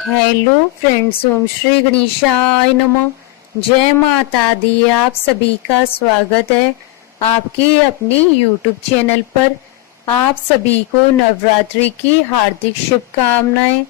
Hello friends, ओम श्री गणेशाय नमः। जय माता दी। आप सभी का स्वागत है आपके अपने यूट्यूब चैनल पर। आप सभी को नवरात्रि की हार्दिक शुभकामनाएं।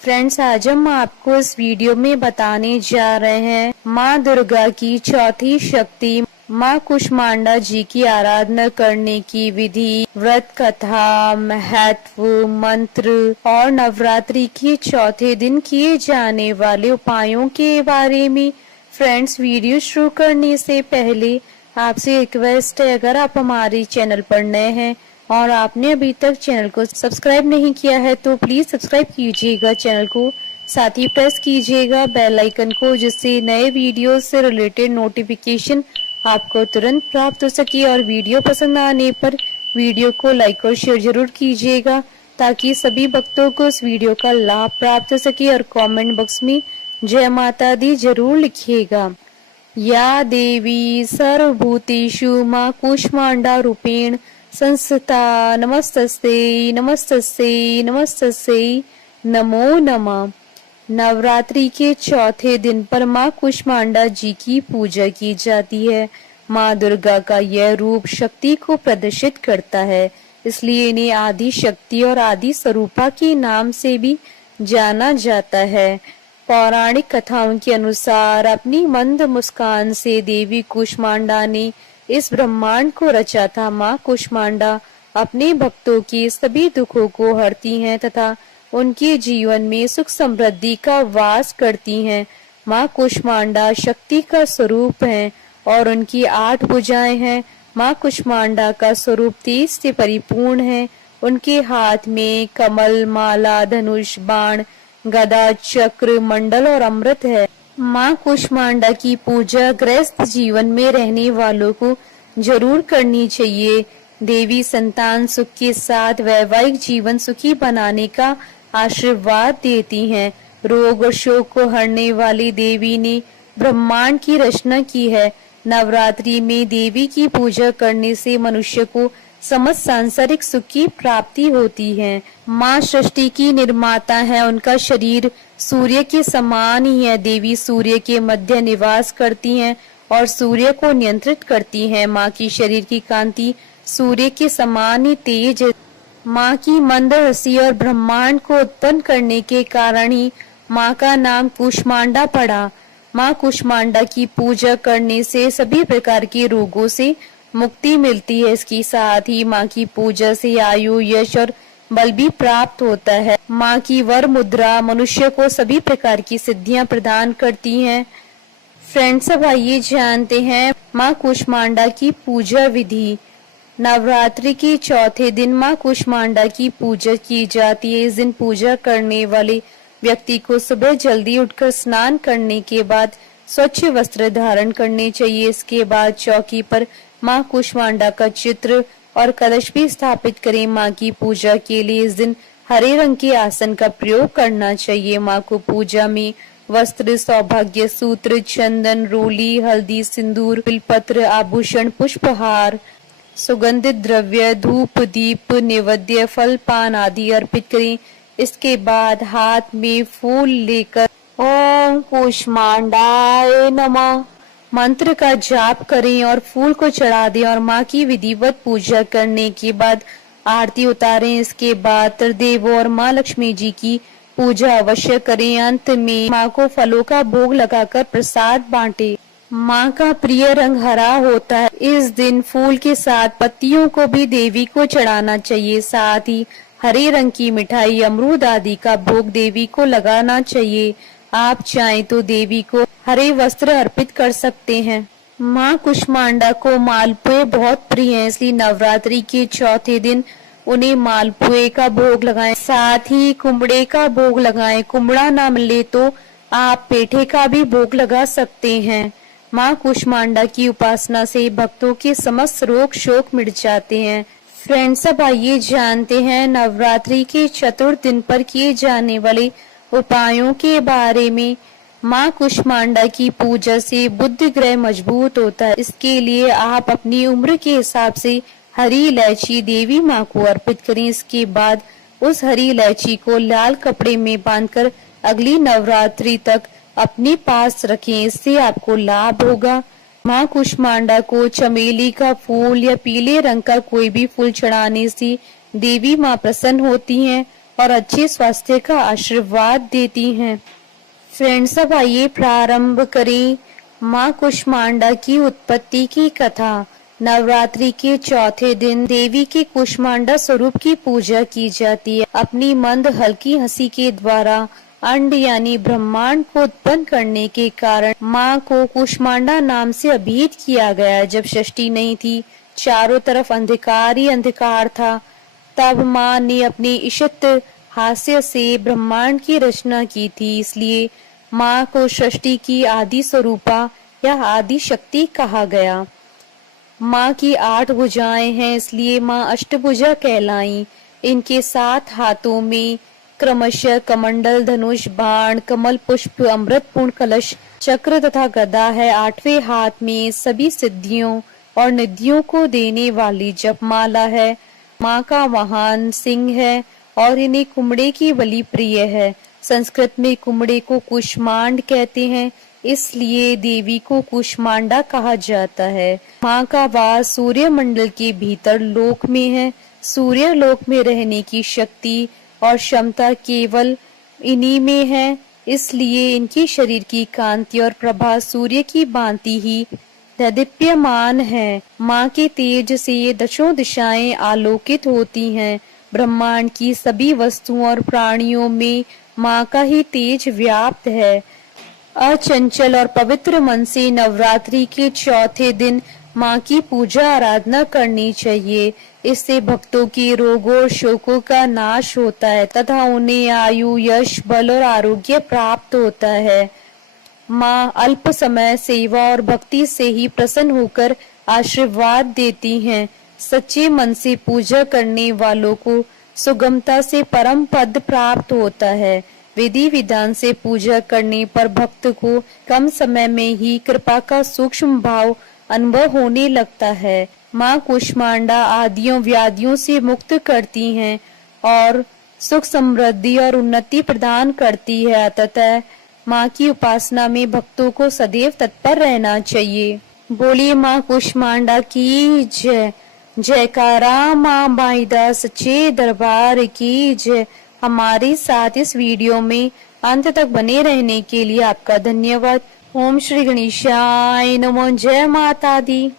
फ्रेंड्स, आज हम आपको इस वीडियो में बताने जा रहे हैं माँ दुर्गा की चौथी शक्ति माँ कुष्मांडा जी की आराधना करने की विधि, व्रत कथा, महत्व, मंत्र और नवरात्रि के चौथे दिन किए जाने वाले उपायों के बारे में। फ्रेंड्स, वीडियो शुरू करने से पहले आपसे रिक्वेस्ट है, अगर आप हमारे चैनल पर नए हैं और आपने अभी तक चैनल को सब्सक्राइब नहीं किया है तो प्लीज सब्सक्राइब कीजिएगा चैनल को, साथ ही प्रेस कीजिएगा बेल आइकन को, जिससे नए वीडियो से रिलेटेड नोटिफिकेशन आपको तुरंत प्राप्त हो सके। और वीडियो पसंद आने पर वीडियो को लाइक और शेयर जरूर कीजिएगा ताकि सभी भक्तों को इस वीडियो का लाभ प्राप्त हो सके। और कमेंट बॉक्स में जय माता दी जरूर लिखिएगा। या देवी सर्वभूतेषु माँ कूष्मांडा रूपेण संस्थिता नमस्तस्यै नमस्तस्यै नमस्तस्यै नमो नमः। नवरात्रि के चौथे दिन पर माँ कुष्मांडा जी की पूजा की जाती है। माँ दुर्गा का यह रूप शक्ति को प्रदर्शित करता है, इसलिए इन्हें आदि शक्ति और आदि स्वरूपा के नाम से भी जाना जाता है। पौराणिक कथाओं के अनुसार अपनी मंद मुस्कान से देवी कुष्मांडा ने इस ब्रह्मांड को रचा था। माँ कुष्मांडा अपने भक्तों के सभी दुखों को हरती हैं तथा उनके जीवन में सुख समृद्धि का वास करती हैं। माँ कुष्मांडा शक्ति का स्वरूप है और उनकी 8 भुजाएं हैं। माँ कुष्मांडा का स्वरूप तेज से परिपूर्ण है। उनके हाथ में कमल, माला, धनुष, बाण, गदा, चक्र, मंडल और अमृत है। माँ कुष्मांडा की पूजा गृहस्थ जीवन में रहने वालों को जरूर करनी चाहिए। देवी संतान सुख के साथ वैवाहिक जीवन सुखी बनाने का आशीर्वाद देती हैं। रोग और शोक को हरने वाली देवी ने ब्रह्मांड की रचना की है। नवरात्रि में देवी की पूजा करने से मनुष्य को समस्त सांसारिक सुख की प्राप्ति होती है। माँ सृष्टि की निर्माता है। उनका शरीर सूर्य के समान ही है। देवी सूर्य के मध्य निवास करती हैं और सूर्य को नियंत्रित करती हैं। माँ की शरीर की कांति सूर्य के समान ही तेज है। माँ की मंद हंसी और ब्रह्मांड को उत्पन्न करने के कारण ही माँ का नाम कुष्मांडा पड़ा। माँ कुष्मांडा की पूजा करने से सभी प्रकार के रोगों से मुक्ति मिलती है। इसके साथ ही माँ की पूजा से आयु, यश और बल भी प्राप्त होता है। माँ की वर मुद्रा मनुष्य को सभी प्रकार की सिद्धियां प्रदान करती हैं। फ्रेंड्स, अब आइए जानते हैं माँ कुष्मांडा की पूजा विधि। नवरात्रि के चौथे दिन माँ कुष्मांडा की पूजा की जाती है। इस दिन पूजा करने वाले व्यक्ति को सुबह जल्दी उठकर स्नान करने के बाद स्वच्छ वस्त्र धारण करने चाहिए। इसके बाद चौकी पर माँ कुष्मांडा का चित्र और कलश भी स्थापित करें। माँ की पूजा के लिए इस दिन हरे रंग के आसन का प्रयोग करना चाहिए। माँ को पूजा में वस्त्र, सौभाग्य सूत्र, चंदन, रोली, हल्दी, सिंदूर, बिलपत्र, आभूषण, पुष्पहार, सुगंधित द्रव्य, धूप, दीप, नैवेद्य, फल, पान आदि अर्पित करें। इसके बाद हाथ में फूल लेकर ओम कुष्मांडाय नमः मंत्र का जाप करें और फूल को चढ़ा दें और माँ की विधिवत पूजा करने के बाद आरती उतारें। इसके बाद त्रिदेव और माँ लक्ष्मी जी की पूजा अवश्य करें। अंत में माँ को फलों का भोग लगाकर प्रसाद बांटे। माँ का प्रिय रंग हरा होता है। इस दिन फूल के साथ पत्तियों को भी देवी को चढ़ाना चाहिए। साथ ही हरे रंग की मिठाई, अमरूद आदि का भोग देवी को लगाना चाहिए। आप चाहें तो देवी को हरे वस्त्र अर्पित कर सकते हैं। माँ कुष्मांडा को मालपुए बहुत प्रिय हैं, इसलिए नवरात्रि के चौथे दिन उन्हें मालपुए का भोग लगाएं। साथ ही कुमड़े का भोग लगाएं। कुमड़ा ना मिले तो आप पेठे का भी भोग लगा सकते हैं। माँ कुष्मांडा की उपासना से भक्तों के समस्त रोग शोक मिट जाते हैं। फ्रेंड्स, अब आइए जानते हैं नवरात्रि के चतुर्थ दिन पर किए जाने वाले उपायों के बारे में। माँ कुष्मांडा की पूजा से बुद्धि ग्रह मजबूत होता है। इसके लिए आप अपनी उम्र के हिसाब से हरी इलायची देवी माँ को अर्पित करें। इसके बाद उस हरी इलायची को लाल कपड़े में बांधकर अगली नवरात्रि तक अपने पास रखें, इससे आपको लाभ होगा। माँ कुष्मांडा को चमेली का फूल या पीले रंग का कोई भी फूल चढ़ाने से देवी माँ प्रसन्न होती हैं और अच्छे स्वास्थ्य का आशीर्वाद देती हैं। फ्रेंड्स, अब आइए प्रारंभ करें माँ कुष्मांडा की उत्पत्ति की कथा। नवरात्रि के चौथे दिन देवी के कुष्मांडा स्वरूप की पूजा की जाती है। अपनी मंद हल्की हंसी के द्वारा अंड यानी ब्रह्मांड को उत्पन्न करने के कारण माँ को कुष्मांडा नाम से अभिहित किया गया। जब षष्ठी नहीं थी, चारों तरफ अंधकार ही अंधकार था, तब माँ ने अपने इष्ट हास्य से ब्रह्मांड की रचना की थी। इसलिए माँ को सृष्टि की आदि स्वरूपा या आदि शक्ति कहा गया। माँ की 8 भुजाएं हैं, इसलिए माँ अष्टभुजा कहलाई। इनके 7 हाथों में क्रमशः कमंडल, धनुष, बाण, कमल पुष्प, अमृतपूर्ण कलश, चक्र तथा गदा है। 8वें हाथ में सभी सिद्धियों और निधियों को देने वाली जपमाला है। माँ का वाहन सिंह है और इन्हें कुमड़े की बलि प्रिय है। संस्कृत में कुमड़े को कुष्मांड कहते हैं, इसलिए देवी को कुष्मांडा कहा जाता है। माँ का वास सूर्य मंडल के भीतर लोक में है। सूर्य लोक में रहने की शक्ति और क्षमता केवल इन्हीं में है, इसलिए इनकी शरीर की कांति और प्रभा सूर्य की भांति ही दैदीप्यमान है। माँ के तेज से ये दशों दिशाएं आलोकित होती हैं। ब्रह्मांड की सभी वस्तुओं और प्राणियों में माँ का ही तेज व्याप्त है। अचंचल और पवित्र मन से नवरात्रि के चौथे दिन माँ की पूजा आराधना करनी चाहिए। इससे भक्तों के रोगों और शोकों का नाश होता है तथा उन्हें आयु, यश, बल और आरोग्य प्राप्त होता है। माँ अल्प समय सेवा और भक्ति से ही प्रसन्न होकर आशीर्वाद देती हैं। सच्चे मन से पूजा करने वालों को सुगमता से परम पद प्राप्त होता है। विधि विधान से पूजा करने पर भक्त को कम समय में ही कृपा का सूक्ष्म भाव अनुभव होने लगता है। माँ कुष्मांडा आदियों व्याधियों से मुक्त करती हैं और सुख, समृद्धि और उन्नति प्रदान करती है। अतः माँ की उपासना में भक्तों को सदैव तत्पर रहना चाहिए। बोलिए माँ कुष्मांडा की जय। जयकारा माँ बाईदा सच्चे दरबार की जय। हमारे साथ इस वीडियो में अंत तक बने रहने के लिए आपका धन्यवाद। ओम श्री गणेशाय नमो। जय माता दी।